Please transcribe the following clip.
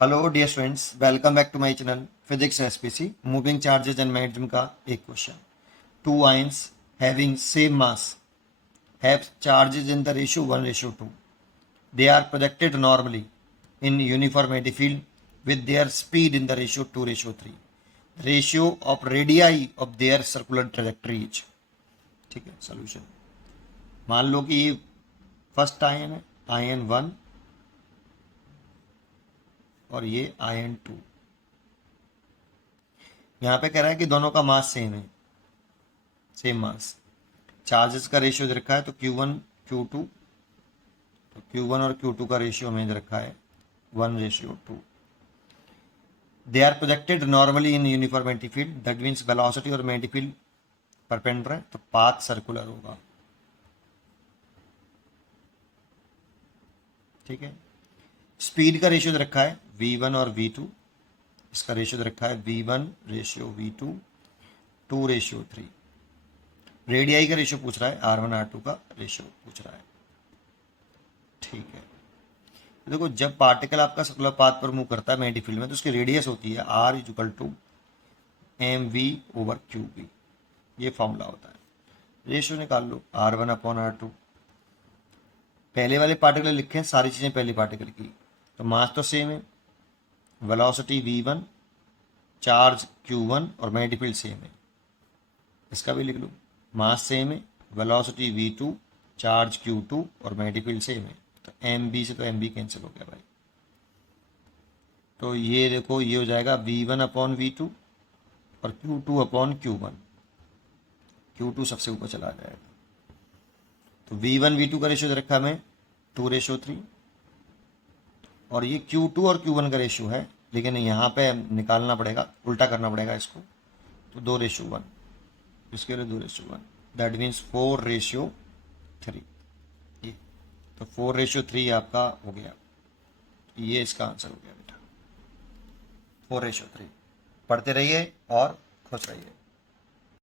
Hello dear students, welcome back to my channel physics SPC. Moving charges and magnetism का एक question. Two ions having same mass have charges in the ratio 1:2. They are projected normally in uniformity field with their speed in the ratio 2:3. Ratio of radii of their circular trajectory is. ठीक है, solution. मान लो कि ये first ion है, ion 1, और ये ion 2। यहाँ पे कह रहा है कि दोनों का मास सेम है, सेम मास। चार्जेस का रेशियो दे रखा है तो Q1 Q2, तो Q1 और Q2 का रेशियो हमें दे रखा है 1:2. They are projected normally in uniformity field, that means velocity और मैग्नेटिक फील्ड परपेंडिकुलर है, तो पाथ सर्कुलर होगा। ठीक है। स्पीड का रेशियो दे रखा है V1 और V2, इसका रेशियो दे रखा है V1:V2 2:3. रेडियाई का रेशियो पूछ रहा है, R1 R2 का रेशियो पूछ रहा है। ठीक है। देखो, जब पार्टिकल आपका सर्कुलर पाथ पर मूव करता है मैग्नेटिक फील्ड में, तो उसकी रेडियस होती है R=mv/qb। ये फॉर्मूला होता है। रेशियो निकाल लो, R1/R2। पहले वाले पार्टिकल लिखे हैं, सारी चीज़ें पहले पार्टिकल की, तो मास तो सेम है, वेलोसिटी V1, चार्ज Q1 और मैग्नेटिक फील्ड सेम है। इसका भी लिख लो, मास सेम है, वेलोसिटी V2, चार्ज Q2 और मैग्नेटिक फील्ड सेम है, तो MB से तो MB कैंसिल हो गया भाई। तो ये देखो, ये हो जाएगा V1/V2 और Q2/Q1। Q2 सबसे ऊपर चला जाएगा, तो V1 V2 का रेशियो दे रखा है हमें 2:3, और ये Q2 और Q1 का रेशियो है, लेकिन यहाँ पे निकालना पड़ेगा, उल्टा करना पड़ेगा इसको, तो 2:1, इसके लिए 2:1, दैट मीन्स 4:3। ये तो 4:3 आपका हो गया, ये इसका आंसर हो गया बेटा, 4:3। पढ़ते रहिए और खुश रहिए।